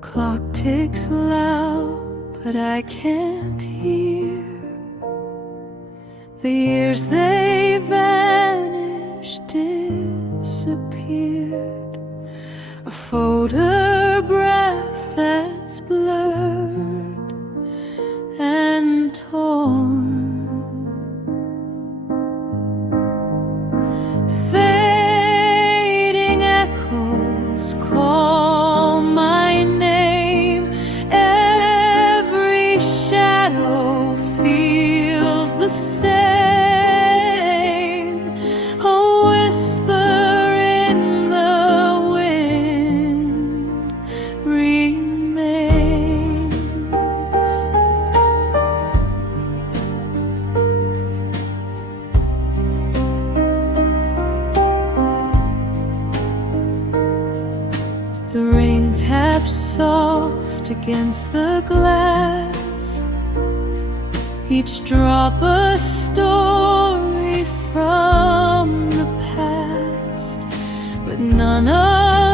clock ticks loud, but I can't hear. The years they vanished, disappeared. A photograph that's blurred and torn. Fading echoes call my name. Every shadow feels the same. A whisper in the wind remains. The rain taps soft against the glass, each drop a story from the past, but none of